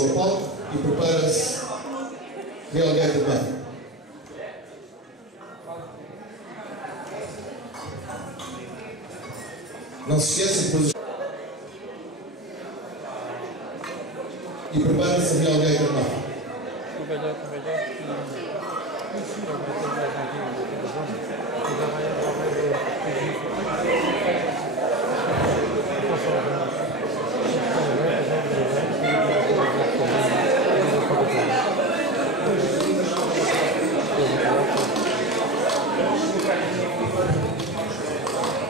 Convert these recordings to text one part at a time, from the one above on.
ao palco e prepara-se Real Gaita de Mafra. Não se esqueçam depois. E prepara-se a Real Gaita de Mafra.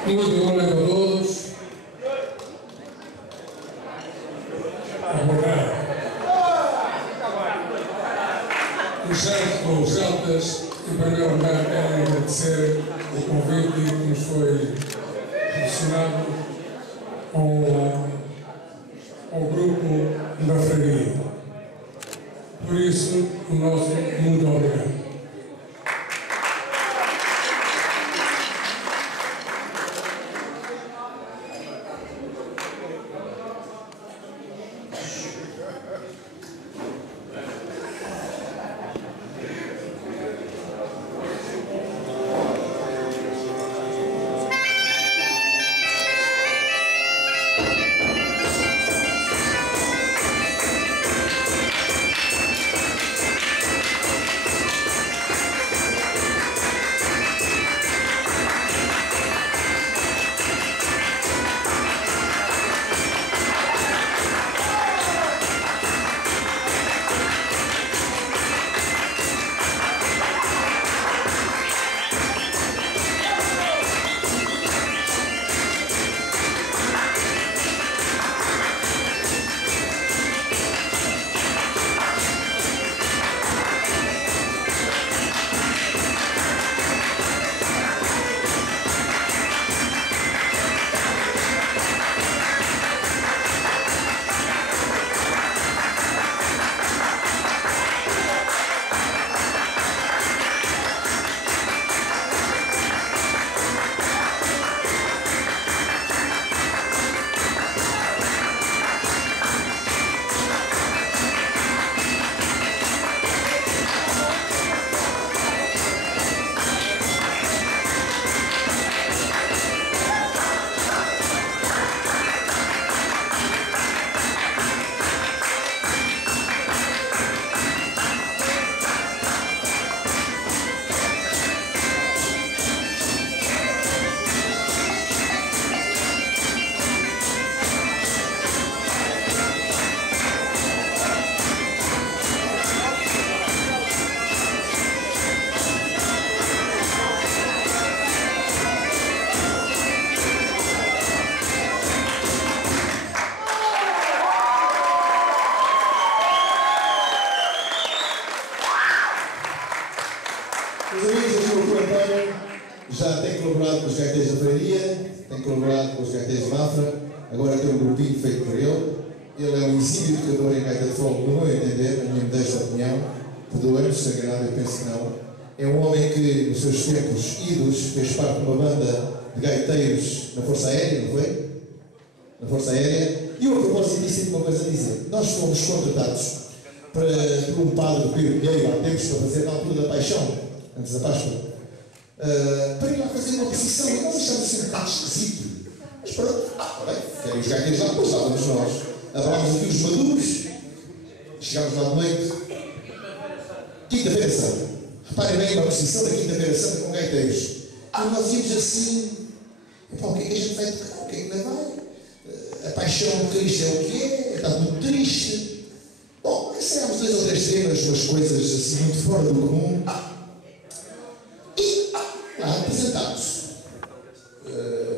Muito boa noite a todos. Começando com os Celtas, em primeiro lugar quero agradecer o convite que nos foi proporcionado ao grupo da Freguesia. Por isso, o nosso muito obrigado. Meus amigos, aqui o António já tem colaborado com os gaiteiros da Freguesia, tem colaborado com os gaiteiros de Mafra, agora tem um grupinho feito por ele. Ele é um exímio tocador em gaita de fogo, no meu entender, na minha modesta opinião. Perdoe-me, se agradado, eu penso que não. É um homem que, nos seus tempos idos, fez parte de uma banda de gaiteiros na Força Aérea, não foi? Na Força Aérea. E eu, a propósito disso, tenho uma coisa a dizer. Nós fomos contratados por um padre do Pedro Pinheiro, há tempos, para fazer na altura da Paixão, antes da Páscoa, para ir lá fazer uma procissão. E nós achamos assim um bocado esquisito. Mas pronto, bem, querem os gaiteiros lá, depois estávamos nós. Abrámos aqui os maduros, chegámos lá de noite, Quinta-feira Santa. Reparem bem, uma procissão da Quinta-feira Santa com gaiteiros. E nós íamos assim, o que é que a gente vai tocar? O que é que não vai? A paixão de Cristo é o que é? Está muito triste. Bom, ensaiámos 2 ou 3 temas, umas coisas assim muito fora do comum. E lá apresentámos.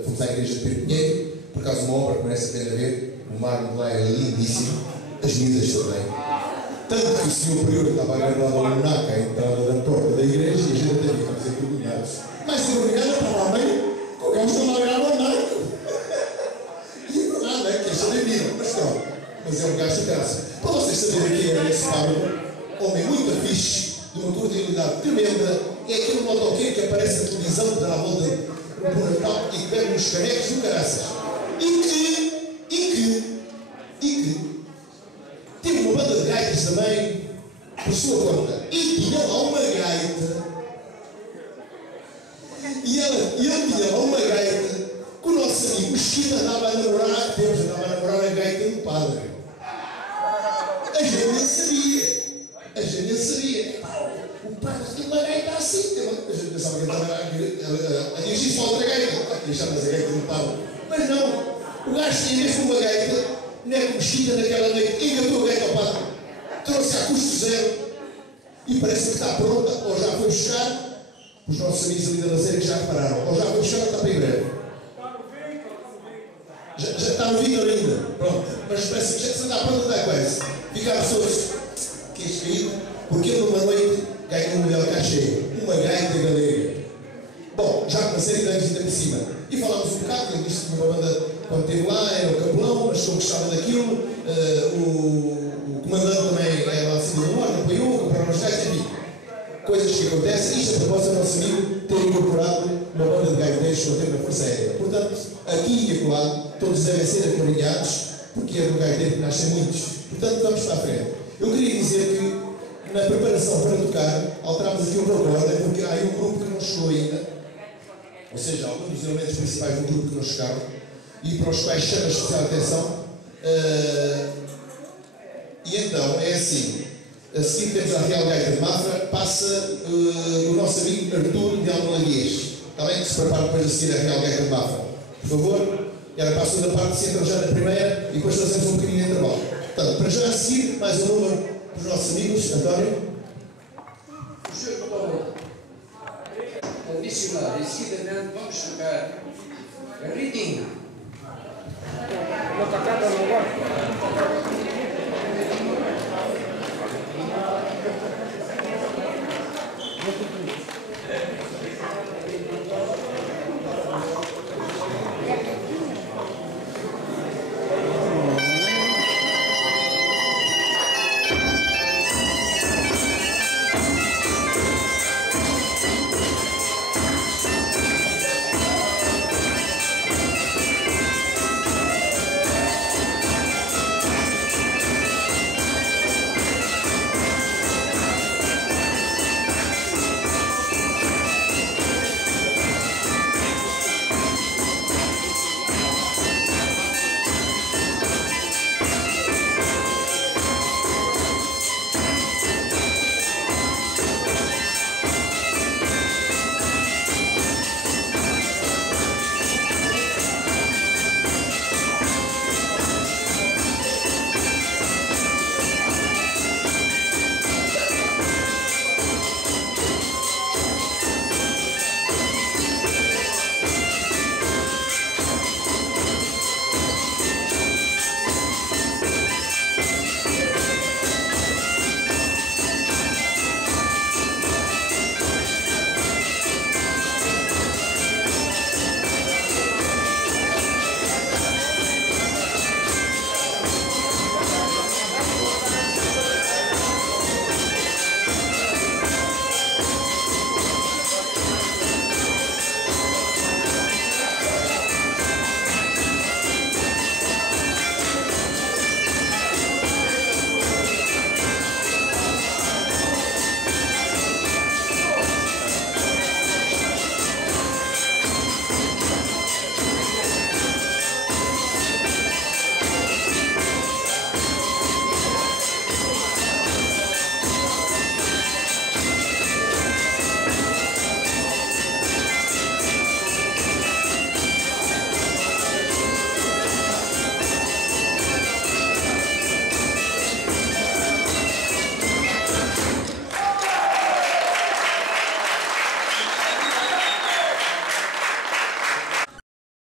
Fomos à igreja de Pedro Pinheiro, por acaso uma obra que merece a pena ver. O mar de lá é lindíssimo, as miúdas também. Tanto que o senhor prior estava a gravar lá no NACA, a entrada da porta da igreja, e a gente até ficava sempre envergonhados. Mas se envergonhado estava lá meio, com o gajo estava a gravar o NACA. E é verdade, é que eles também viram, mas não. Mas é um gajo de graça. Para vocês saberem quem era esse sábado, homem muito fixe, de uma cordialidade tremenda, é aquele motoqueiro que aparece na televisão, dá a volta do Natal e que bebe uns canecos do caraças. E que teve uma banda de gaitas também por sua conta. E tinha lá uma gaita. E ele tinha lá uma gaita que o nosso amigo Mesquita andava a namorar há tempos, andava a namorar a gaita do padre. A gente nem sabia. A gente nem sabia. O padre tinha uma gaita assim. A gente pensava que ele estava a dirigir-se a outra gaita. Aqui chama-se a gaita do padre. Mas não. O gajo tinha mesmo uma gaita, neco Mesquita naquela noite, engatou a gaita ao padre. Trouxe a custo zero. E parece que está pronta, ou já foi buscar. Os nossos amigos ali da Lazeira que já repararam. Ou já foi buscar ou está para em breve. Já está no vidro ainda. Pronto. Mas parece que já está pronto a dar quase. Fica a pessoas que é caído, porque ele numa noite ganhou um melhor cachê. Uma gaita galega. Bom, já comecei a ir ainda por cima. E falámos um bocado, ele disse que uma banda, quando esteve lá, era o capelão, mas como gostava daquilo, o comandante também é lá acima do norte, apoiou, compraram umas gaitas, enfim. Coisas que acontecem, isto a propósito do nosso amigo ter incorporado uma banda de gaiteiros no tempo da Força Aérea. Portanto, aqui e acolá, todos devem ser acarinhados, porque é do gaiteiro que nascem muitos. Portanto, vamos para a frente. Eu queria dizer que, na preparação para tocar, alterámos aqui uma ordem, porque há um grupo que não chegou ainda, ou seja, alguns dos elementos principais do grupo que não chegaram, e para os quais chama especial atenção. E então, é assim. A seguir temos a Real Gaita de Mafra, passa o nosso amigo Artur de Almalaguês. Está bem? Que se prepara depois a seguir a Real Gaita de Mafra. Por favor, era para a segunda parte, se entram já na primeira e depois fazemos um bocadinho de intervalo. Portanto, para já a seguir, mais um número dos nossos amigos, António.